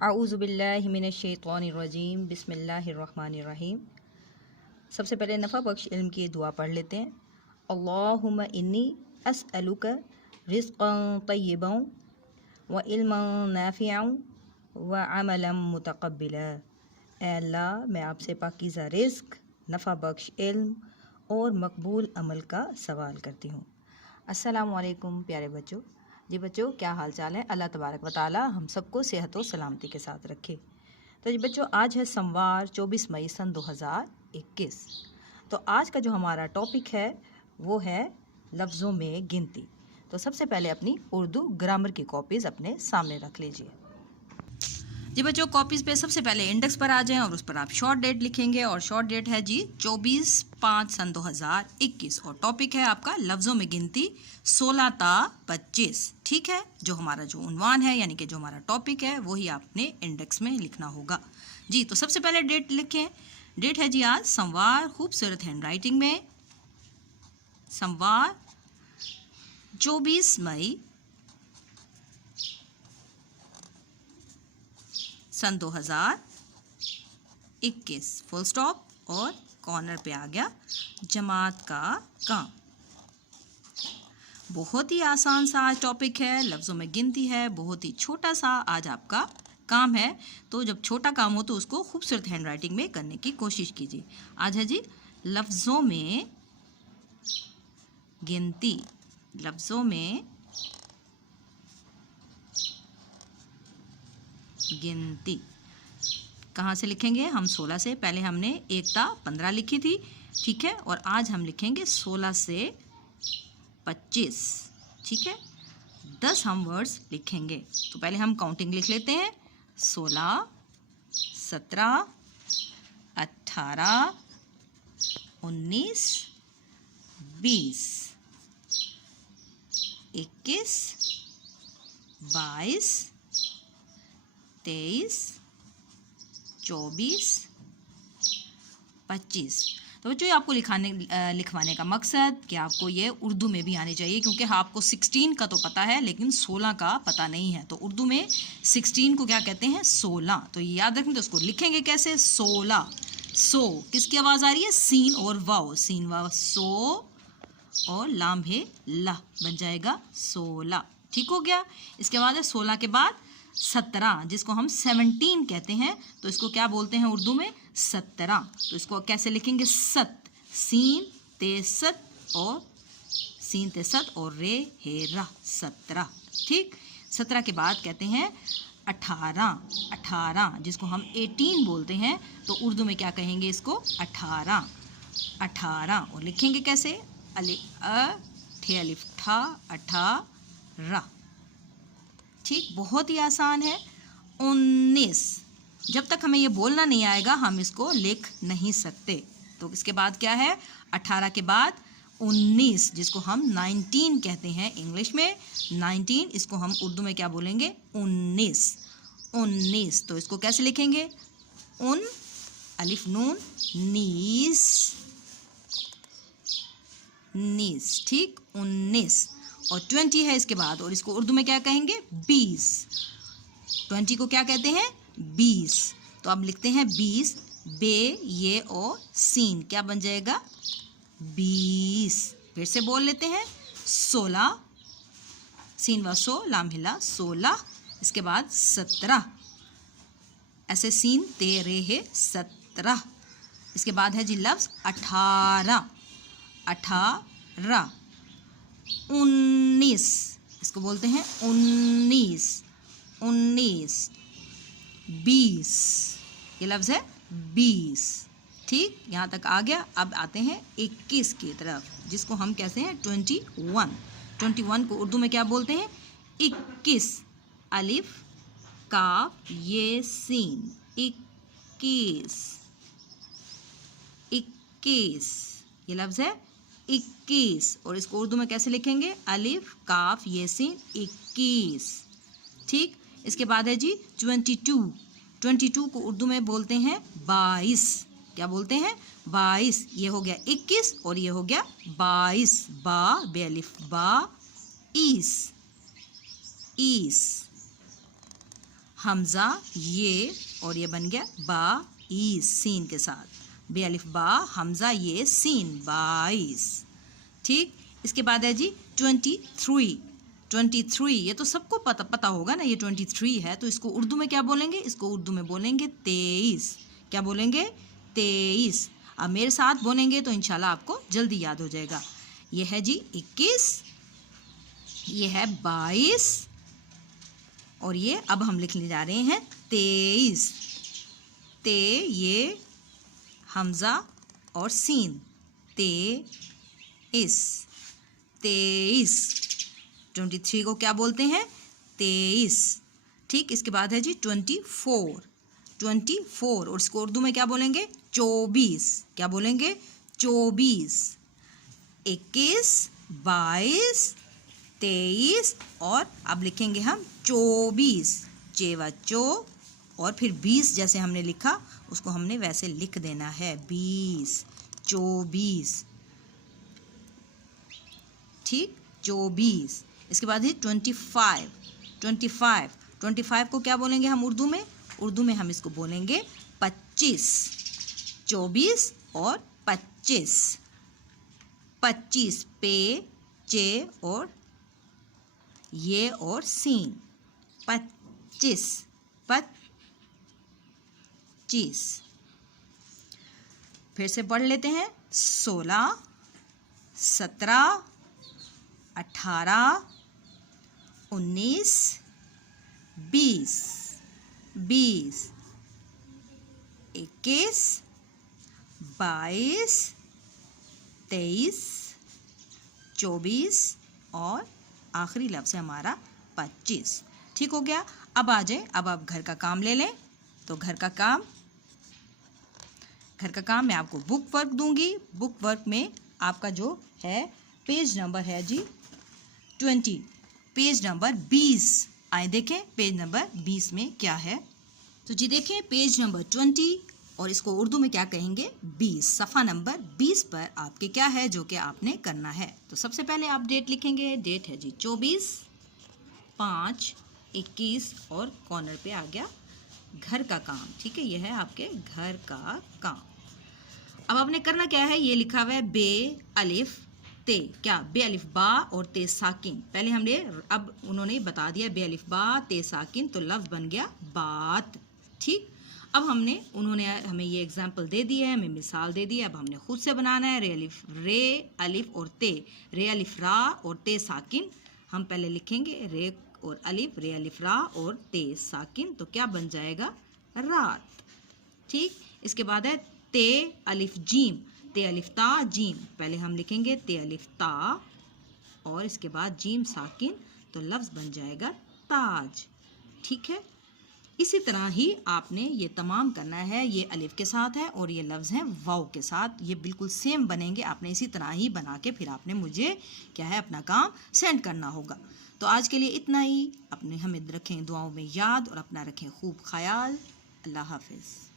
आऊज़ुबिल्लाहि मिनश्शैतानिर्रजीम बिस्मिल्लाहिर्रहमानिर्रहीम। सबसे पहले नफ़ा बख्श इल्म की दुआ पढ़ लेते हैं। अल्लाहुम्मा इन्नी अस्अलुका रिज़्क़न तय्यिबन व इल्मन नाफ़िअन व अमलन मुतक़ब्बिला। ऐ अल्लाह, मैं आपसे पाकीज़ा रिज़्क़, नफ़ा बख्श इल्म और मकबूल अमल का सवाल करती हूँ। अस्सलामु अलैकुम प्यारे बच्चों। जी बच्चों, क्या हाल चाल है? अल्लाह तबारक व तआला हम सबको सेहत और सलामती के साथ रखे। तो जी बच्चों, आज है सोमवार 24 मई सन 2021। तो आज का जो हमारा टॉपिक है वो है लफ्ज़ों में गिनती। तो सबसे पहले अपनी उर्दू ग्रामर की कॉपीज़ अपने सामने रख लीजिए। जी बच्चों, कॉपीज़ पे सबसे पहले इंडेक्स पर आ जाएं और उस पर आप शॉर्ट डेट लिखेंगे और शॉर्ट डेट है जी 24/5 सन 2021 और टॉपिक है आपका लफ्ज़ों में गिनती 16 ता 25। ठीक है, जो हमारा जो उन्वान है यानी कि जो हमारा टॉपिक है वही आपने इंडेक्स में लिखना होगा। जी, तो सबसे पहले डेट लिखें। डेट है जी आज सोमवार, खूबसूरत हैंड राइटिंग में, सोमवार 24 मई सन 2021। फुल स्टॉप और कॉर्नर पे आ गया जमात का काम। बहुत ही आसान सा आज टॉपिक है, लफ्ज़ों में गिनती है, बहुत ही छोटा सा आज आपका काम है। तो जब छोटा काम हो तो उसको खूबसूरत हैंड राइटिंग में करने की कोशिश कीजिए। आज है जी लफ्ज़ों में गिनती। लफ्ज़ों में गिनती कहाँ से लिखेंगे हम? 16 से। पहले हमने 1 ता 15 लिखी थी, ठीक है, और आज हम लिखेंगे 16 से 25। ठीक है, 10 हम वर्ड्स लिखेंगे। तो पहले हम काउंटिंग लिख लेते हैं। 16, 17, 18, 19, 20, 21, 22, 23, 24, 25। तो बच्चों, ये आपको लिखवाने का मकसद कि आपको ये उर्दू में भी आनी चाहिए, क्योंकि आपको 16 का तो पता है लेकिन 16 का पता नहीं है। तो उर्दू में 16 को क्या कहते हैं? 16। तो ये याद रखें। तो उसको लिखेंगे कैसे? 16। सो किसकी आवाज़ आ रही है? सीन और वाव। सीन वाव सो और लाम है ला, बन जाएगा 16। ठीक हो गया। इसके बाद है 16 के बाद 17, जिसको हम 17 कहते हैं। तो इसको क्या बोलते हैं उर्दू में? 17। तो इसको कैसे लिखेंगे? सत, सीन ते सत और सीन ते सत और रे हे रा, 17। ठीक। 17 के बाद कहते हैं 18। 18 जिसको हम 18 बोलते हैं। तो उर्दू में क्या कहेंगे इसको? 18। 18 और लिखेंगे कैसे? ठे अलिफ ठा, 18। ठीक, बहुत ही आसान है। 19, जब तक हमें ये बोलना नहीं आएगा हम इसको लिख नहीं सकते। तो इसके बाद क्या है? 18 के बाद 19, जिसको हम 19 कहते हैं इंग्लिश में। 19 इसको हम उर्दू में क्या बोलेंगे? 19। 19 तो इसको कैसे लिखेंगे? उन अलिफ नून नीस, नीस। ठीक, 19। और 20 है इसके बाद, और इसको उर्दू में क्या कहेंगे? 20। 20 को क्या कहते हैं? 20। तो अब लिखते हैं 20, बे ये और सीन, क्या बन जाएगा? 20। फिर से बोल लेते हैं। 16, सीन व सो लाम हिला 16। इसके बाद 17, ऐसे सीन ते रे है 17। इसके बाद है जी लफ्ज़ 18। 18। 19, इसको बोलते हैं 19। 19। 20, ये लफ्ज़ है 20। ठीक, यहाँ तक आ गया। अब आते हैं 21 की तरफ, जिसको हम कहते हैं 21। 21 को उर्दू में क्या बोलते हैं? 21, अलिफ काफ ये सीन, 21। 21 ये लफ्ज़ है 21, और इसको उर्दू में कैसे लिखेंगे? अलिफ काफ ये सीन, 21। ठीक, इसके बाद है जी 22। 22 को उर्दू में बोलते हैं 22। क्या बोलते हैं? 22। ये हो गया 21 और ये हो गया 22। बा बे अलिफ बा, ईस, ईस। हमज़ा ये, और ये बन गया बा ईस सीन के साथ, बे अलिफ बा हमज़ा ये सीन, 22। ठीक, इसके बाद है जी 23। 23 ये तो सबको पता होगा ना, ये 23 है, तो इसको उर्दू में क्या बोलेंगे? इसको उर्दू में बोलेंगे 23। क्या बोलेंगे? 23। अब मेरे साथ बोलेंगे तो इंशाल्लाह आपको जल्दी याद हो जाएगा। ये है जी 21, ये है 22, और ये अब हम लिखने जा रहे हैं 23। ते ये हमज़ा और सीन, 23। 23। 23 को क्या बोलते हैं? 23। ठीक, इसके बाद है जी 24। 24, और इसको उर्दू में क्या बोलेंगे? 24। क्या बोलेंगे? 24। 21, 22, 23, और अब लिखेंगे हम 24। चेवा चो, और फिर 20 जैसे हमने लिखा उसको हमने वैसे लिख देना है, 20, 24। ठीक, 24। इसके बाद है 25। 25। 25 को क्या बोलेंगे हम उर्दू में? उर्दू में हम इसको बोलेंगे 25। 24 और 25। 25 पे चे और ये और सीन, 25। 25। फिर से पढ़ लेते हैं। 16, 17, 18, 19, 20, 21, 22, 23, 24, और आखिरी लफ्ज़ है हमारा 25। ठीक हो गया। अब आ जाए, अब आप घर का काम ले लें। तो घर का काम मैं आपको बुक वर्क दूंगी। बुक वर्क में आपका जो है पेज नंबर है जी 20, पेज नंबर 20। आए देखें पेज नंबर 20 में क्या है। तो जी देखें पेज नंबर 20, और इसको उर्दू में क्या कहेंगे? 20। सफ़ा नंबर 20 पर आपके क्या है जो कि आपने करना है। तो सबसे पहले आप डेट लिखेंगे। डेट है जी 24/5/21, और कॉर्नर पे आ गया घर का काम। ठीक है, यह है आपके घर का काम। अब आपने करना क्या है? ये लिखा हुआ है बे अलिफ ते, क्या? बे अलिफ बा और ते साकिन। पहले हमने, अब उन्होंने बता दिया बे अलिफ बा ते साकिन, तो लफ्ज़ बन गया बात। ठीक, अब उन्होंने हमें ये एग्जाम्पल दे दिया है, हमें मिसाल दे दी है। अब हमने खुद से बनाना है। रे अलिफ और ते, रे अलिफ रा और ते साकिन। हम पहले लिखेंगे रे और अलिफ, रे अलिफ रा और ते साकिन, तो क्या बन जाएगा? रात। ठीक, इसके बाद है ते अलिफ जीम, ते अलिफ ता जीम। पहले हम लिखेंगे ते अलिफ ता, और इसके बाद जीम साकिन, तो लफ्ज़ बन जाएगा ताज। ठीक है, इसी तरह ही आपने ये तमाम करना है। ये अलिफ के साथ है और ये लफ्ज़ हैं वाव के साथ, ये बिल्कुल सेम बनेंगे। आपने इसी तरह ही बना के फिर आपने मुझे क्या है अपना काम सेंड करना होगा। तो आज के लिए इतना ही। अपने हमें रखें दुआओं में याद, और अपना रखें खूब ख्याल। अल्लाह हाफिज़।